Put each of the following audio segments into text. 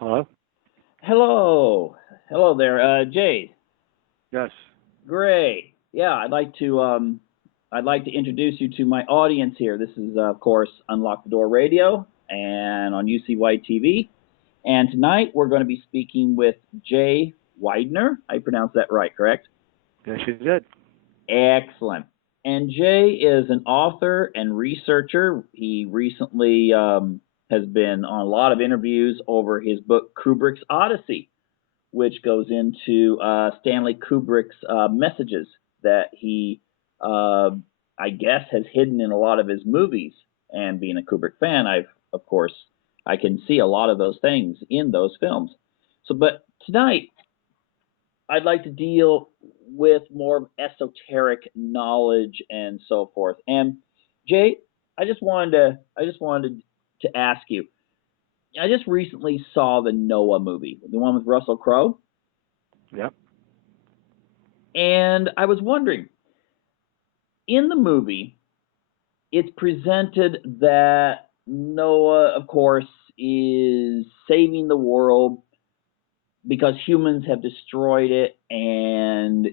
Hello? Hello, hello there, Jay. Yes. Great. Yeah, I'd like to introduce you to my audience here. This is, of course, Unlock the Door Radio and on UCY TV. And tonight we're going to be speaking with Jay Weidner. I pronounced that right, correct? Yes, you did. Excellent. And Jay is an author and researcher. He recently has been on a lot of interviews over his book Kubrick's Odyssey, which goes into Stanley Kubrick's messages that he, uh, I guess, has hidden in a lot of his movies. And being a Kubrick fan, of course, I can see a lot of those things in those films. So, but tonight, I'd like to deal with more esoteric knowledge and so forth. And Jay, I just wanted to ask you. I just recently saw the Noah movie, the one with Russell Crowe. Yep. And I was wondering, in the movie, it's presented that Noah, of course, is saving the world because humans have destroyed it. And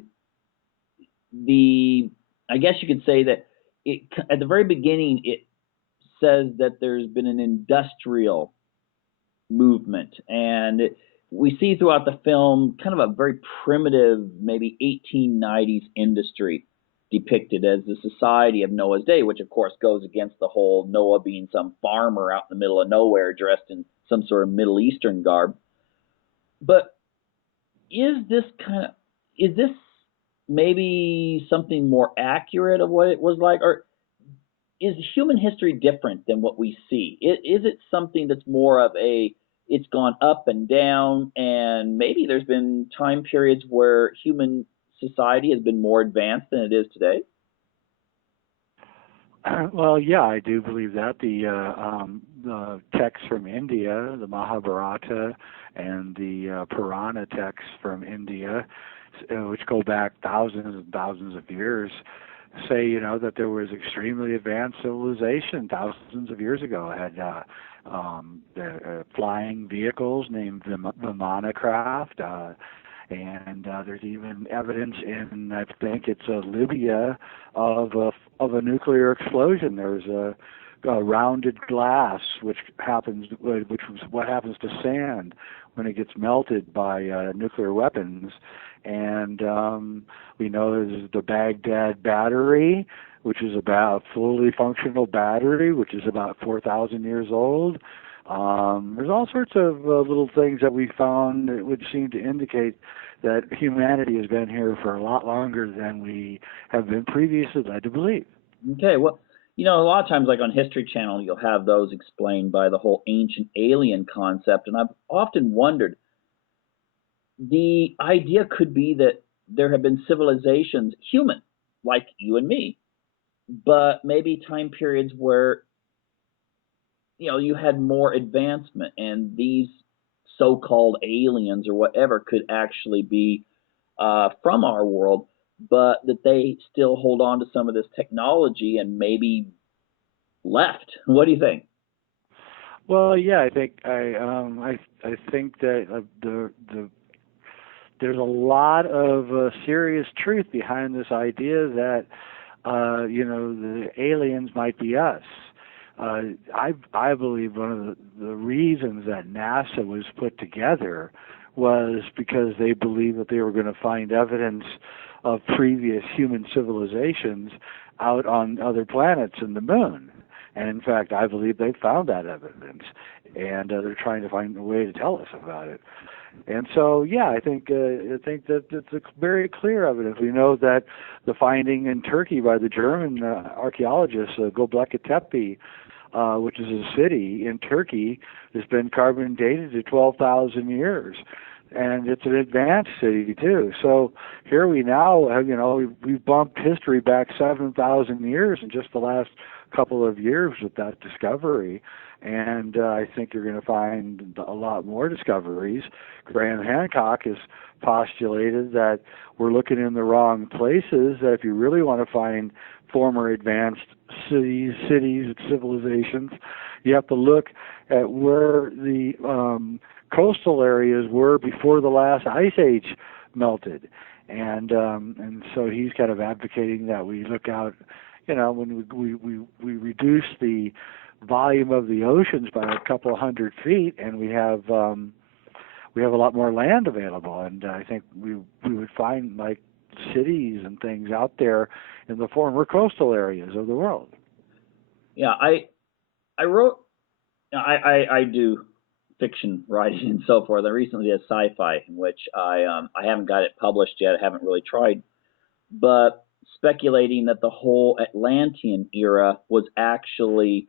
the, I guess you could say that at the very beginning, it says that there's been an industrial movement. And we see throughout the film kind of a very primitive, maybe 1890s industry depicted as the society of Noah's day, which of course goes against the whole Noah being some farmer out in the middle of nowhere dressed in some sort of Middle Eastern garb. But is this kind of, is this maybe something more accurate of what it was like? Or is human history different than what we see? Is it something that's more of a it's gone up and down, and maybe there's been time periods where human society has been more advanced than it is today? Well, yeah, I do believe that. The texts from India, the Mahabharata, and the Purana texts from India, which go back thousands and thousands of years, say, that there was extremely advanced civilization thousands of years ago. It had flying vehicles named Vimana craft. And there's even evidence in, I think it's Libya, of a nuclear explosion. There's a rounded glass, which was what happens to sand when it gets melted by nuclear weapons. And we know there's the Baghdad battery, which is about a fully functional battery, which is about 4,000 years old. There's all sorts of little things that we found that would seem to indicate that humanity has been here for a lot longer than we have been previously led to believe. Okay, well, a lot of times, like on History Channel, you'll have those explained by the whole ancient alien concept, and I've often wondered the idea could be that there have been civilizations, human, like you and me, but maybe time periods where you had more advancement, and these so-called aliens or whatever could actually be from our world, but that they still hold on to some of this technology and maybe left. What do you think? Well, yeah, I think that there's a lot of serious truth behind this idea that the aliens might be us. I believe one of the reasons that NASA was put together was because they believed that they were going to find evidence of previous human civilizations out on other planets and the moon. And in fact, I believe they found that evidence, and they're trying to find a way to tell us about it. And so, yeah, I think that it's very clear evidence. We know that the finding in Turkey by the German archaeologist Göbekli Tepe, which is a city in Turkey, has been carbon dated to 12,000 years, and it's an advanced city too. So here we now have, we've bumped history back 7,000 years in just the last couple of years with that discovery. And I think you're going to find a lot more discoveries. Graham Hancock has postulated that we're looking in the wrong places, that if you really want to find former advanced cities, and civilizations, you have to look at where the coastal areas were before the last ice age melted, and so he's kind of advocating that we look out, when we reduce the volume of the oceans by a couple hundred feet, and we have a lot more land available, and I think we would find like cities and things out there in the former coastal areas of the world. Yeah, I wrote, I do fiction writing and so forth. I recently did sci-fi, in which I haven't got it published yet. I haven't really tried, but speculating that the whole Atlantean era was actually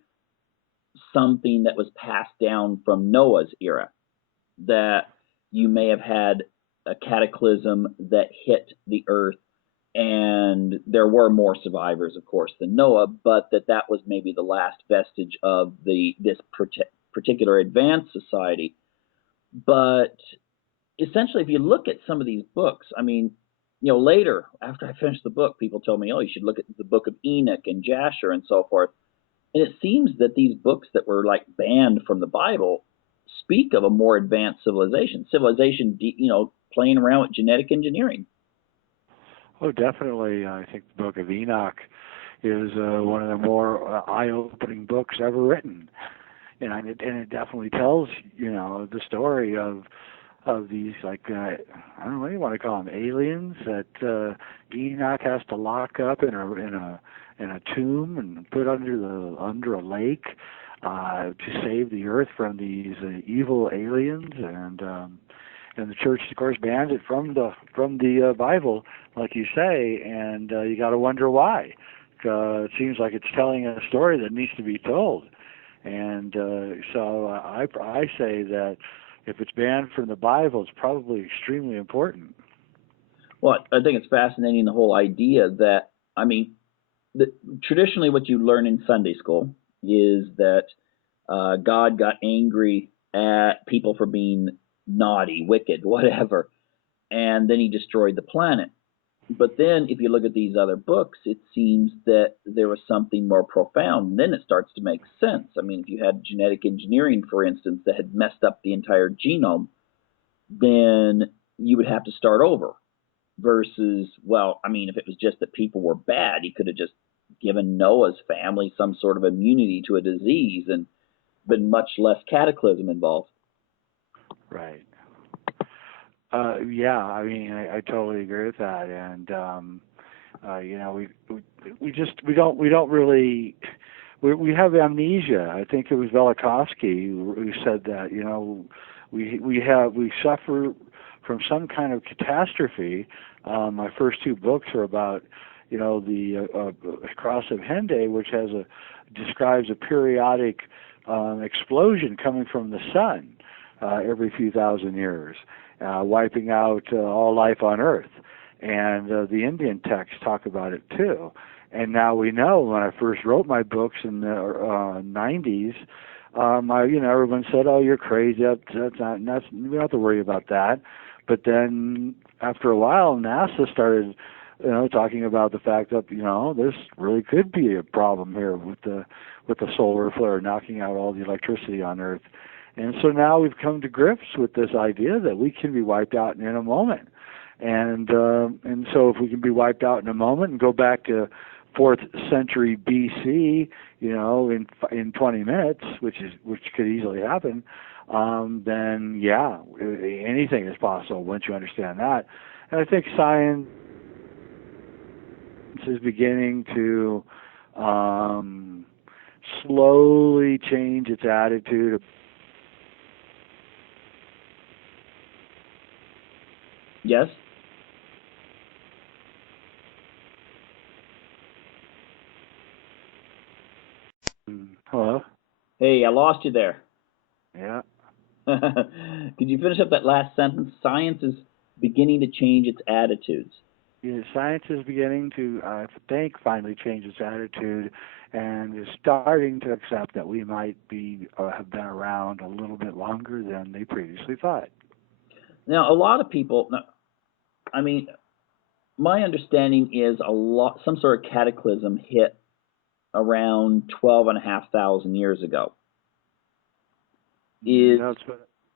something that was passed down from Noah's era, that you may have had a cataclysm that hit the earth, and there were more survivors, of course, than Noah, but that was maybe the last vestige of this particular advanced society. But essentially, if you look at some of these books, I mean, later after I finished the book, people told me, oh, you should look at the Book of Enoch and Jasher and so forth. And it seems that these books that were like banned from the Bible speak of a more advanced civilization, playing around with genetic engineering. Oh, definitely. I think the Book of Enoch is one of the more eye-opening books ever written, and it definitely tells the story of these, like, I don't know what you want to call them, aliens that Enoch has to lock up in a tomb and put under a lake to save the earth from these evil aliens, and the church, of course, bans it from the Bible, like you say, and you got to wonder why. It seems like it's telling a story that needs to be told, and so I say that if it's banned from the Bible, it's probably extremely important. Well, I think it's fascinating, the whole idea that, I mean, traditionally what you learn in Sunday school is that God got angry at people for being naughty, wicked, whatever, and then he destroyed the planet. But then if you look at these other books, it seems that there was something more profound, and then it starts to make sense. I mean, if you had genetic engineering, for instance, that had messed up the entire genome, then you would have to start over. Versus, well, I mean, if it was just that people were bad, he could have just given Noah's family some sort of immunity to a disease and been much less cataclysm involved. Right. Yeah, I mean, I totally agree with that, and we don't really we have amnesia. I think it was Velikovsky who said that we suffer from some kind of catastrophe. My first two books are about the Cross of Henday, which describes a periodic explosion coming from the sun every few thousand years, wiping out all life on Earth. And the Indian texts talk about it too. And now we know, when I first wrote my books in the 90s, everyone said, "Oh, you're crazy. That's not. We don't have to worry about that." But then after a while, NASA started, talking about the fact that this really could be a problem here with the solar flare knocking out all the electricity on Earth. And so now we've come to grips with this idea that we can be wiped out in a moment. And so if we can be wiped out in a moment and go back to 4th century BC, in 20 minutes, which could easily happen, then yeah, anything is possible once you understand that. And I think science is beginning to slowly change its attitude. Yes? Hello? Hey, I lost you there. Yeah. Could you finish up that last sentence? Science is beginning to change its attitudes. Yeah, science is beginning to, I think, finally change its attitude, and is starting to accept that we might have been around a little bit longer than they previously thought. Now, a lot of people, I mean, my understanding is some sort of cataclysm hit around 12,500 years ago.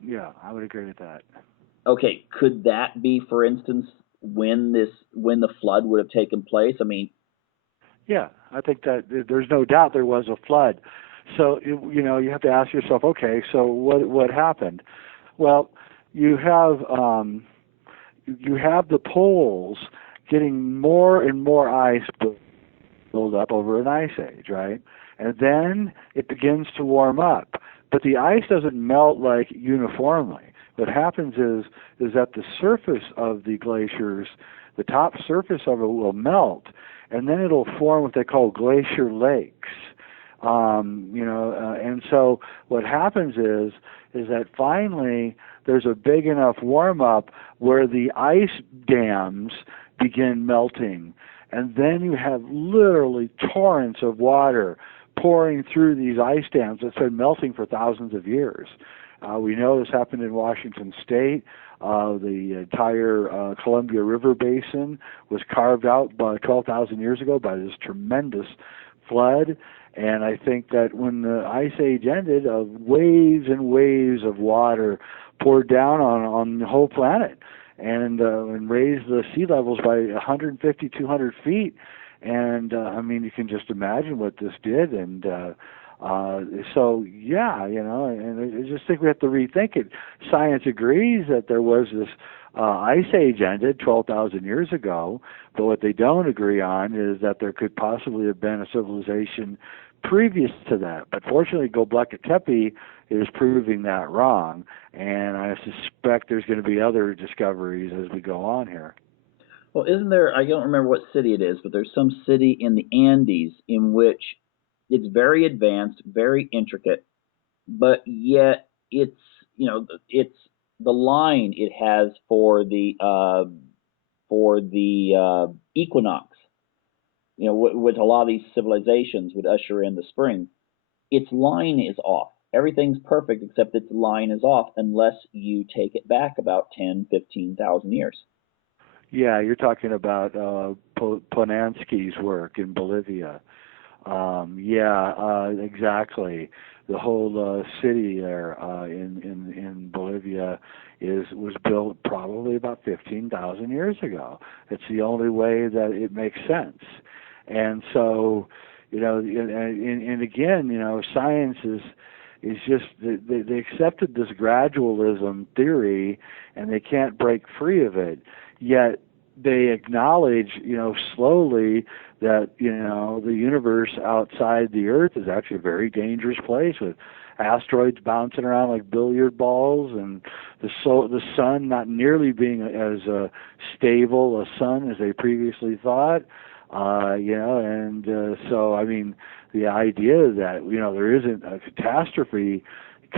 Yeah, I would agree with that. Okay, could that be, for instance, when the flood would have taken place? I mean, Yeah, I think that there's no doubt there was a flood. So you have to ask yourself, okay, so what happened? Well, you have you have the poles getting more and more ice build up over an ice age, right? And then it begins to warm up. But the ice doesn't melt like uniformly. What happens is that the surface of the glaciers, the top surface of it will melt, and then it'll form what they call glacier lakes. And so what happens is that finally there's a big enough warm up where the ice dams begin melting, and then you have literally torrents of water pouring through these ice dams that's been melting for thousands of years. We know this happened in Washington State. The entire Columbia River Basin was carved out by 12,000 years ago by this tremendous flood. And I think that when the ice age ended, waves and waves of water poured down on the whole planet and raised the sea levels by 150, 200 feet. And I mean, you can just imagine what this did. And so, yeah, and I just think we have to rethink it. Science agrees that there was this ice age ended 12,000 years ago, but what they don't agree on is that there could possibly have been a civilization previous to that. But fortunately, Göbekli Tepe is proving that wrong, and I suspect there's going to be other discoveries as we go on here. well, isn't there? I don't remember what city it is, but there's some city in the Andes in which it's very advanced, very intricate, but yet it's the line it has for the equinox. Which a lot of these civilizations would usher in the spring. Its line is off. Everything's perfect except its line is off unless you take it back about 10, 15,000 years. Yeah, you're talking about Polanski's work in Bolivia. Yeah, exactly. The whole city there in Bolivia was built probably about 15,000 years ago. It's the only way that it makes sense. And so, and again, science is just they accepted this gradualism theory, and they can't break free of it. Yet they acknowledge, slowly that the universe outside the Earth is actually a very dangerous place, with asteroids bouncing around like billiard balls, and the sun not nearly being as stable a sun as they previously thought. So I mean, the idea that there isn't a catastrophe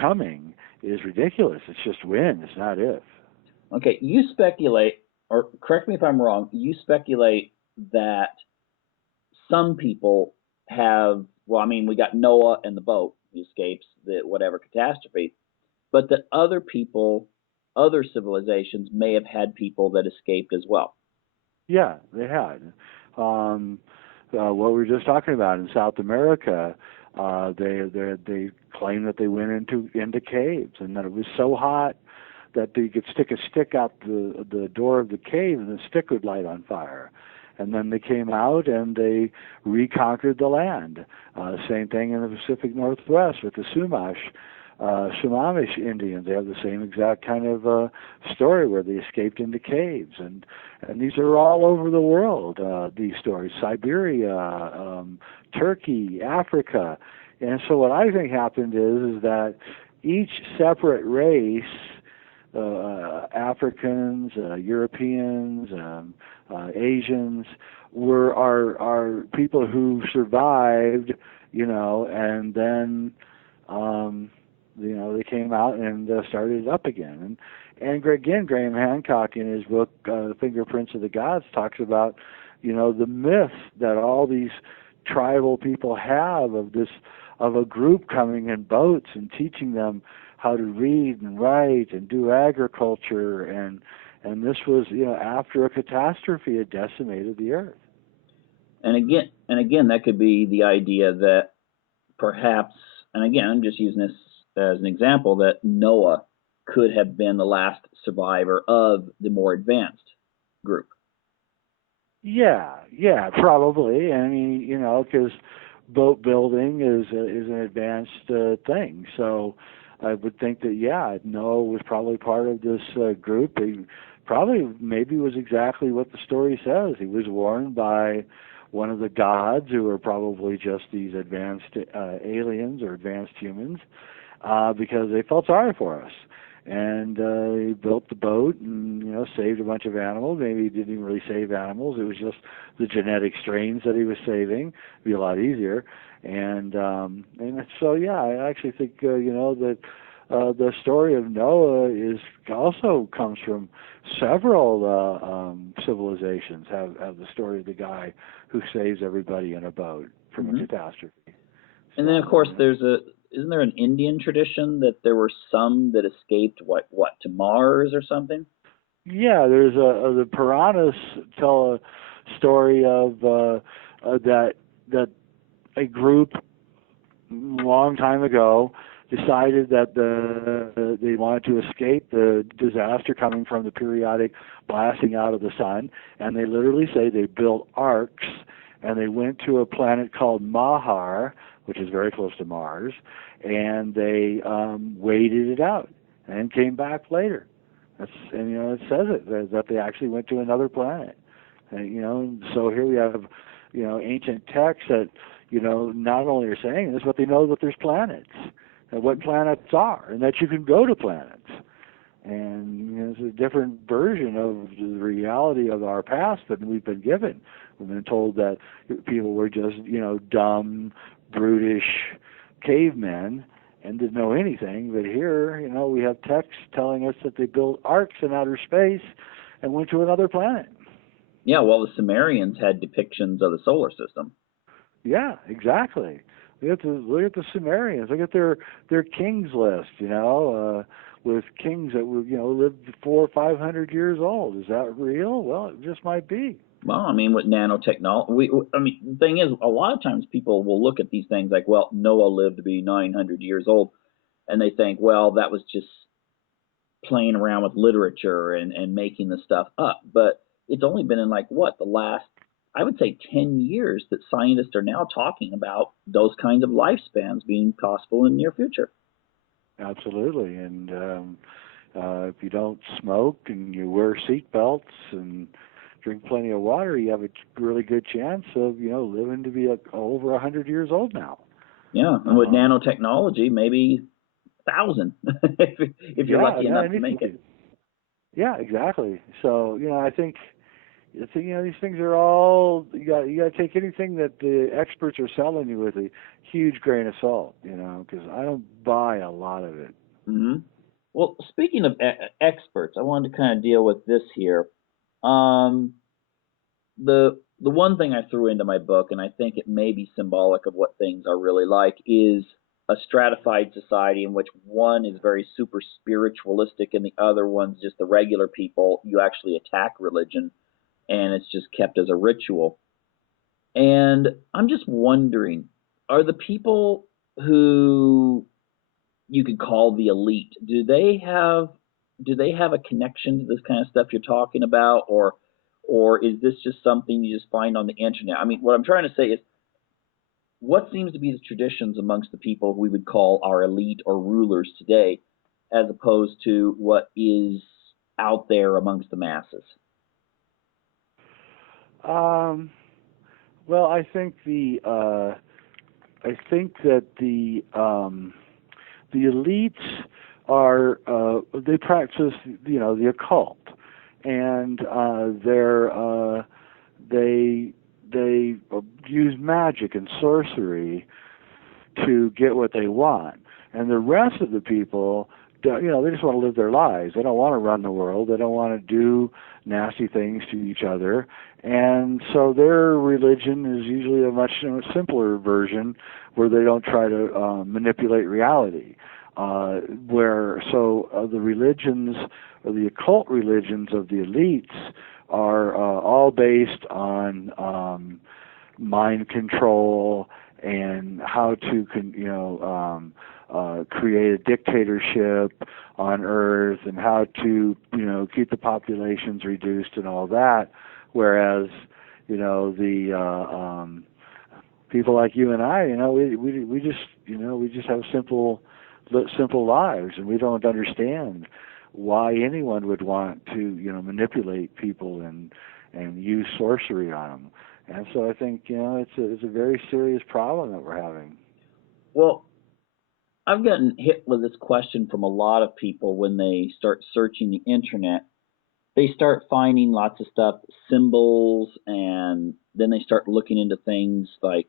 coming is ridiculous. It's just when, it's not if. Okay, you speculate, or correct me if I'm wrong, you speculate that some people have, well, I mean, we got Noah and the boat, he escapes the whatever catastrophe, but that other people, other civilizations may have had people that escaped as well. Yeah, they had. What we were just talking about in South America, they claim that they went into caves, and that it was so hot that you could stick a stick out the door of the cave, and the stick would light on fire. And then they came out and they reconquered the land. Same thing in the Pacific Northwest with the Sumamish Indians. They have the same exact kind of story where they escaped into caves, and these are all over the world. These stories, Siberia, Turkey, Africa, and so what I think happened is that each separate race, Africans, Europeans, Asians, are people who survived, and then they came out and started it up again. And again, Graham Hancock in his book Fingerprints of the Gods talks about the myth that all these tribal people have of a group coming in boats and teaching them how to read and write and do agriculture, and this was after a catastrophe had decimated the earth. And again, that could be the idea that perhaps, and again, I'm just using this as an example, that Noah could have been the last survivor of the more advanced group. Yeah, probably. I mean, because boat building is an advanced thing. So I would think that Noah was probably part of this group. He probably maybe was exactly what the story says. He was warned by one of the gods, who are probably just these advanced aliens or advanced humans, because they felt sorry for us. And he built the boat and saved a bunch of animals. Maybe he didn't even really save animals. It was just the genetic strains that he was saving. It'd be a lot easier. And so I actually think that the story of Noah also comes from several civilizations. Have the story of the guy who saves everybody in a boat from a catastrophe. And then, of course, isn't there an Indian tradition that there were some that escaped what to Mars or something? Yeah, there's the Puranas tell a story of that a group long time ago decided that they wanted to escape the disaster coming from the periodic blasting out of the sun, and they literally say they built arks, and they went to a planet called Mahar, which is very close to Mars, and they waited it out and came back later. It says that they actually went to another planet. And, so here we have ancient texts that not only are saying this, but they know that there's planets and what planets are, and that you can go to planets. And it's a different version of the reality of our past than we've been given. We've been told that people were just dumb, brutish cavemen and didn't know anything. But here, we have texts telling us that they built arks in outer space and went to another planet. Yeah, well, the Sumerians had depictions of the solar system. Yeah, exactly. Look at the Sumerians. Look at their kings list. With kings that were lived 400 or 500 years old. Is that real? Well, it just might be. Well, I mean, with nanotechnology, the thing is, a lot of times people will look at these things like, well, Noah lived to be 900 years old, and they think, well, that was just playing around with literature and making the stuff up. But it's only been in the last, I would say, 10 years that scientists are now talking about those kinds of lifespans being possible in the near future. Absolutely, and if you don't smoke and you wear seat belts and drink plenty of water, you have a really good chance of living to be over 100 years old now. Yeah, and with nanotechnology, maybe 1,000 if you're lucky enough to make it. Yeah, exactly. So I think these things are all you got to take anything that the experts are selling you with a huge grain of salt, because I don't buy a lot of it. Mm-hmm. Well, speaking of experts, I wanted to kind of deal with this here. The one thing I threw into my book, and I think it may be symbolic of what things are really like, is a stratified society in which one is very super spiritualistic and the other one's just the regular people. You actually attack religion, and it's just kept as a ritual. And I'm just wondering, are the people who you could call the elite, do they have a connection to this kind of stuff you're talking about, or is this just something you just find on the internet? I mean, what I'm trying to say is, what seems to be the traditions amongst the people we would call our elite or rulers today, as opposed to what is out there amongst the masses? Well, I think that the elites are they practice the occult, and they use magic and sorcery to get what they want, and the rest of the people, they just want to live their lives. They don't want to run the world. They don't want to do nasty things to each other, and so their religion is usually a much simpler version, where they don't try to manipulate reality. The religions, or the occult religions of the elites, are all based on mind control and how to create a dictatorship on Earth and how to, keep the populations reduced and all that. Whereas, the people like you and I, we just, we just have simple lives, and we don't understand why anyone would want to, manipulate people and use sorcery on them. And so I think, it's a very serious problem that we're having. Well, I've gotten hit with this question from a lot of people when they start searching the internet. They start finding lots of stuff, symbols, and then they start looking into things like,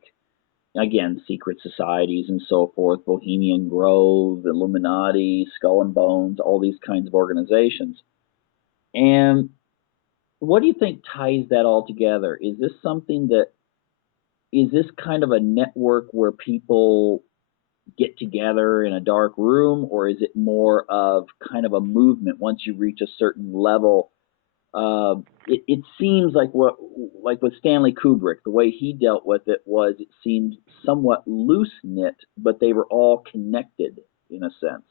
again, secret societies and so forth, Bohemian Grove, Illuminati, Skull and Bones, all these kinds of organizations. And what do you think ties that all together? Is this kind of a network where people get together in a dark room, or is it more of kind of a movement once you reach a certain level? It seems like with Stanley Kubrick, the way he dealt with it was it seemed somewhat loose knit, but they were all connected in a sense.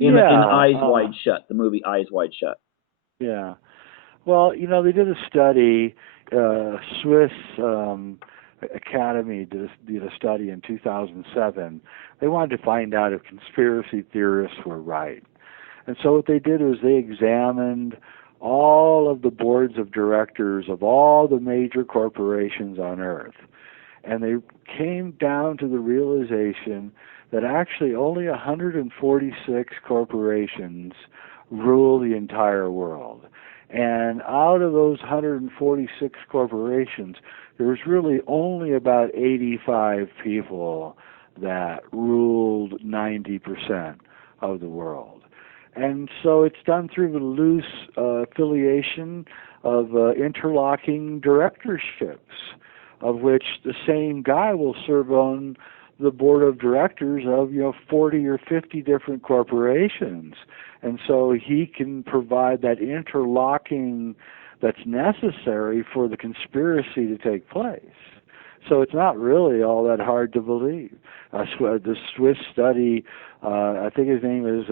In Eyes Wide Shut, the movie Eyes Wide Shut. Yeah. Well, they did a study. Swiss Academy did a study in 2007. They wanted to find out if conspiracy theorists were right. And so what they did was they examined all of the boards of directors of all the major corporations on Earth. And they came down to the realization that actually only 146 corporations rule the entire world. And out of those 146 corporations, there's really only about 85 people that ruled 90% of the world. And so it's done through the loose affiliation of interlocking directorships, of which the same guy will serve on the board of directors of 40 or 50 different corporations. And so he can provide that interlocking that's necessary for the conspiracy to take place. So it's not really all that hard to believe. The Swiss study, I think his name is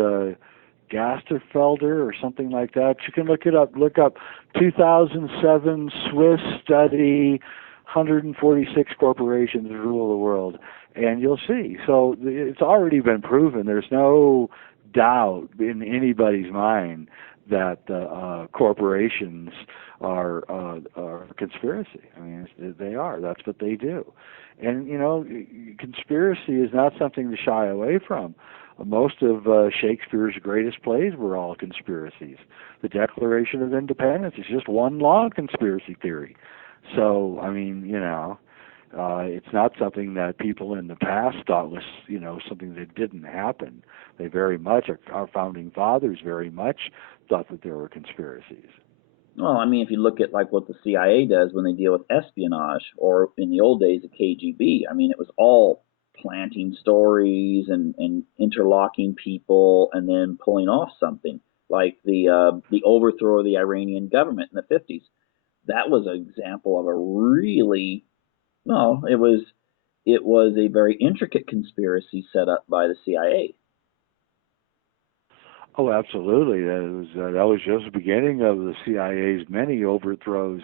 Gasterfelder or something like that. You can look it up. Look up 2007 Swiss study, 146 corporations rule the world, and you'll see. So it's already been proven. There's no doubt in anybody's mind that corporations are conspiracy. I mean, they are. That's what they do. And, conspiracy is not something to shy away from. Most of Shakespeare's greatest plays were all conspiracies. The Declaration of Independence is just one long conspiracy theory. So, I mean, it's not something that people in the past thought was, something that didn't happen. They very much, our founding fathers very much thought that there were conspiracies. Well, I mean, if you look at like what the CIA does when they deal with espionage, or in the old days the KGB, I mean, it was all planting stories and interlocking people and then pulling off something like the overthrow of the Iranian government in the 50s. That was an example of a really, no, it was a very intricate conspiracy set up by the CIA. Oh, absolutely. That was just the beginning of the CIA's many overthrows,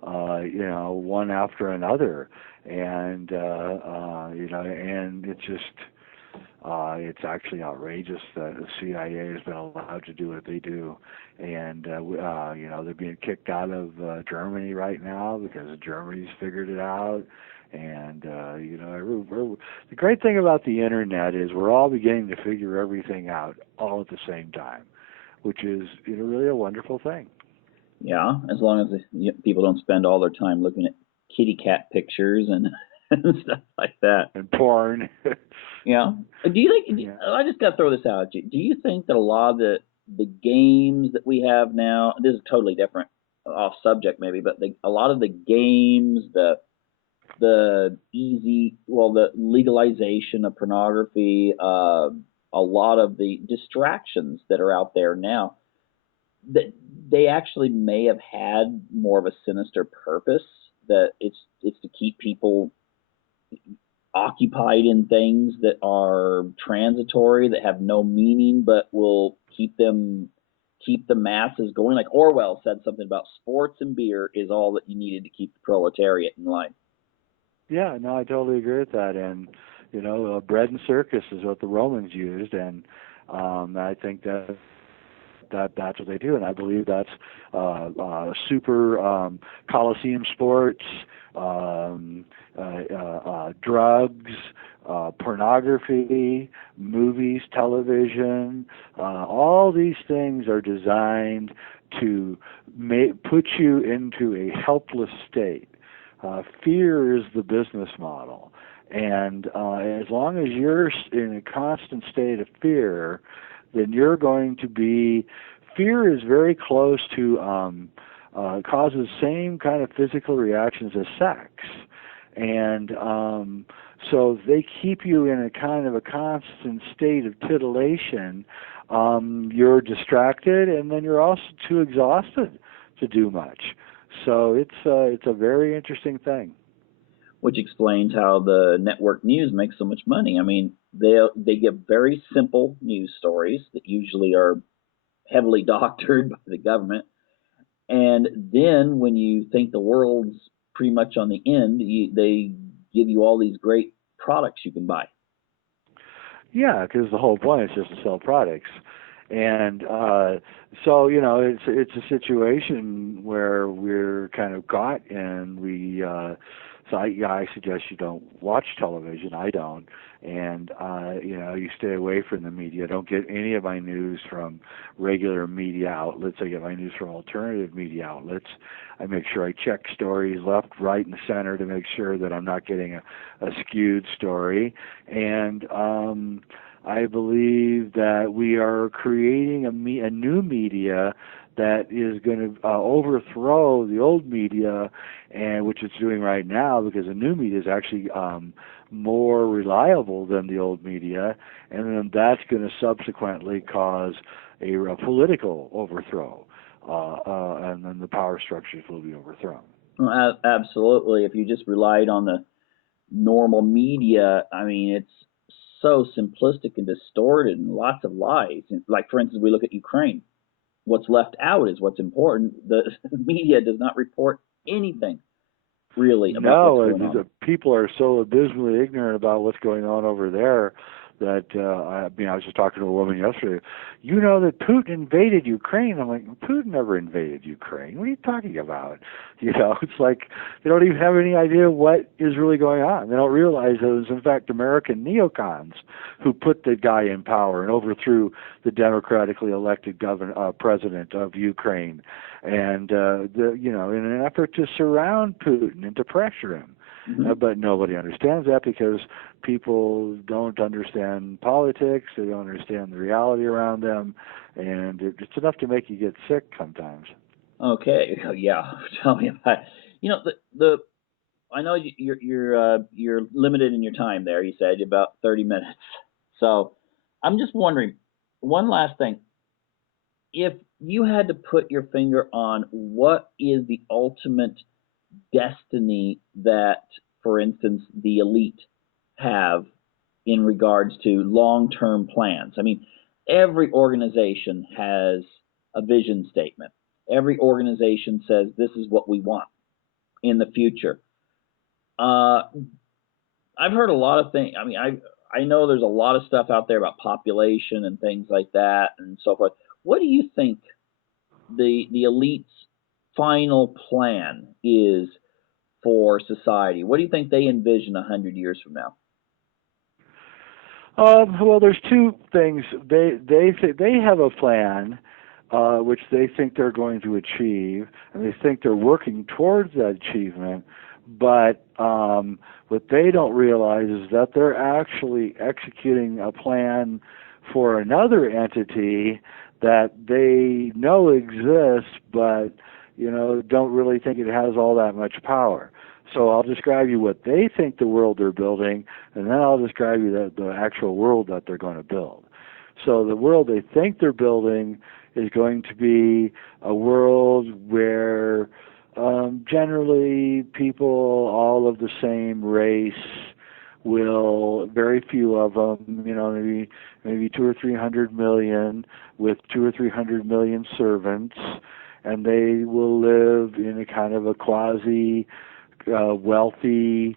one after another, and and it's just it's actually outrageous that the CIA has been allowed to do what they do, and they're being kicked out of Germany right now because Germany's figured it out. And the great thing about the internet is we're all beginning to figure everything out all at the same time, which is really a wonderful thing. Yeah, as long as people don't spend all their time looking at kitty cat pictures and stuff like that. And porn. Yeah. Do you think? I just got to throw this out at you. Do you think that a lot of the games that we have now? This is totally different, off subject maybe, but a lot of the games, the legalization of pornography, a lot of the distractions that are out there now, that they actually may have had more of a sinister purpose, that it's to keep people occupied in things that are transitory, that have no meaning, but will keep the masses going. Like Orwell said something about sports and beer is all that you needed to keep the proletariat in line. Yeah, no, I totally agree with that. And bread and circus is what the Romans used, and I think that's what they do, and I believe that's super Coliseum sports, um, drugs, pornography, movies, television. All these things are designed to put you into a helpless state. Fear is the business model. And as long as you're in a constant state of fear, then you're going to be. Fear is very close to causes same kind of physical reactions as sex, and so they keep you in a kind of a constant state of titillation. You're distracted, and then you're also too exhausted to do much. So it's a very interesting thing. Which explains how the network news makes so much money. I mean, they give very simple news stories that usually are heavily doctored by the government, and then when you think the world's pretty much on the end, they give you all these great products you can buy. Yeah, because the whole point is just to sell products, and so it's a situation where we're kind of caught, and we. So I suggest you don't watch television. I don't, and you stay away from the media. Don't get any of my news from regular media outlets. I get my news from alternative media outlets. I make sure I check stories left, right, and center to make sure that I'm not getting a skewed story. And I believe that we are creating a new media that is going to overthrow the old media, and which it's doing right now, because the new media is actually more reliable than the old media, and then that's going to subsequently cause a political overthrow, and then the power structures will be overthrown. Well, absolutely. If you just relied on the normal media, I mean, it's so simplistic and distorted and lots of lies. Like, for instance, we look at Ukraine. What's left out is what's important. The media does not report anything really about what's No, going on. the people are so abysmally ignorant about what's going on over there that I was just talking to a woman yesterday. You know that Putin invaded Ukraine. I'm like, Putin never invaded Ukraine. What are you talking about? It's like they don't even have any idea what is really going on. They don't realize that it was in fact American neocons who put the guy in power and overthrew the democratically elected president of Ukraine, and in an effort to surround Putin and to pressure him. Mm-hmm. But nobody understands that because people don't understand politics. They don't understand the reality around them, and it's enough to make you get sick sometimes. Okay, yeah. Tell me about it. The I know you're limited in your time there. You said about 30 minutes. So I'm just wondering, one last thing. If you had to put your finger on what is the ultimate destiny that, for instance, the elite have in regards to long-term plans. I mean, every organization has a vision statement. Every organization says this is what we want in the future. Uh, I've heard a lot of things. I mean, I know there's a lot of stuff out there about population and things like that and so forth. What do you think the elite's final plan is for society? What do you think they envision 100 years from now? Well, there's two things. They have a plan, which they think they're going to achieve, and they think they're working towards that achievement. But what they don't realize is that they're actually executing a plan for another entity that they know exists, but don't really think it has all that much power. So I'll describe you what they think the world they're building, and then I'll describe you the actual world that they're going to build. So the world they think they're building is going to be a world where generally people all of the same race will, very few of them, maybe 200 or 300 million, with 200 or 300 million servants, and they will live in a kind of a quasi wealthy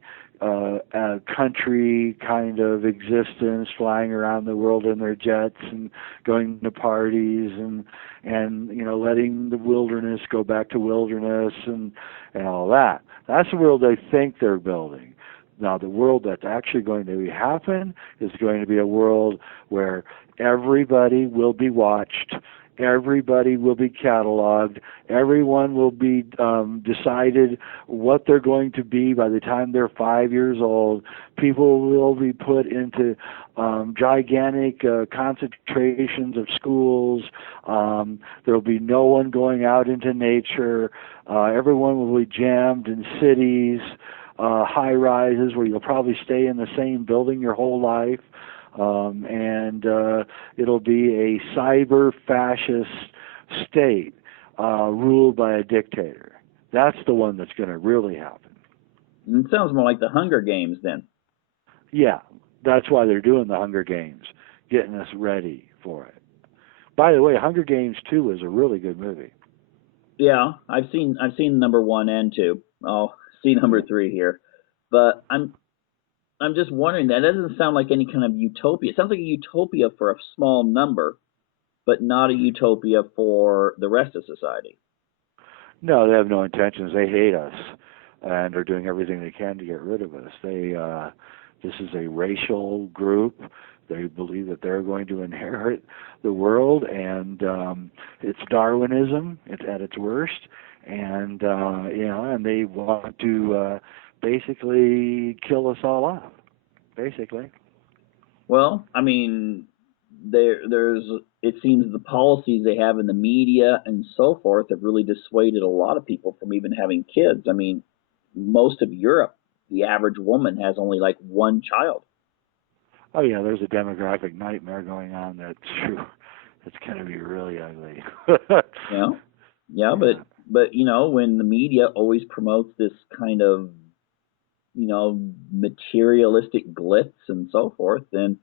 country kind of existence, flying around the world in their jets and going to parties and letting the wilderness go back to wilderness and all that. That's the world they think they're building. Now, the world that's actually going to happen is going to be a world where everybody will be watched, everybody will be cataloged, everyone will be decided what they're going to be by the time they're 5 years old. People will be put into gigantic concentrations of schools. There will be no one going out into nature. Everyone will be jammed in cities, high rises where you'll probably stay in the same building your whole life. And it'll be a cyber fascist state ruled by a dictator. That's the one that's going to really happen. It sounds more like the Hunger Games then. Yeah, that's why they're doing the Hunger Games, getting us ready for it. By the way, Hunger Games 2 is a really good movie. Yeah, I've seen number 1 and 2. I'll see number 3 here, but I'm just wondering, that doesn't sound like any kind of utopia. It sounds like a utopia for a small number, but not a utopia for the rest of society. No, they have no intentions. They hate us and are doing everything they can to get rid of us. This is a racial group. They believe that they're going to inherit the world, and it's Darwinism. It's at its worst, and and they want to basically kill us all off. Basically. Well, I mean, there's it seems the policies they have in the media and so forth have really dissuaded a lot of people from even having kids. I mean, most of Europe, the average woman has only like one child. Oh yeah, there's a demographic nightmare going on that's true. It's going to be really ugly. Yeah, but when the media always promotes this kind of materialistic glitz and so forth, then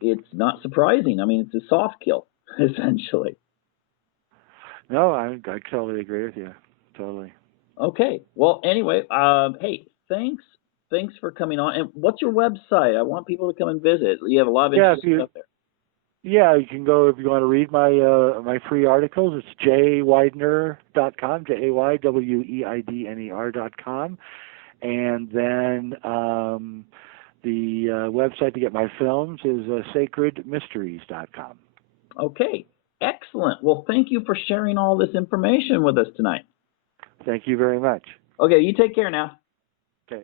it's not surprising. I mean, it's a soft kill essentially. No, I totally agree with you. Totally. Okay. Well, anyway, hey, thanks for coming on. And what's your website? I want people to come and visit. You have a lot of interesting stuff there. Yeah, you can go if you want to read my my free articles. It's jayweidner.com, jayweidner.com, and then the website to get my films is sacredmysteries.com. Okay, excellent. Well, thank you for sharing all this information with us tonight. Thank you very much. Okay, you take care now. Okay.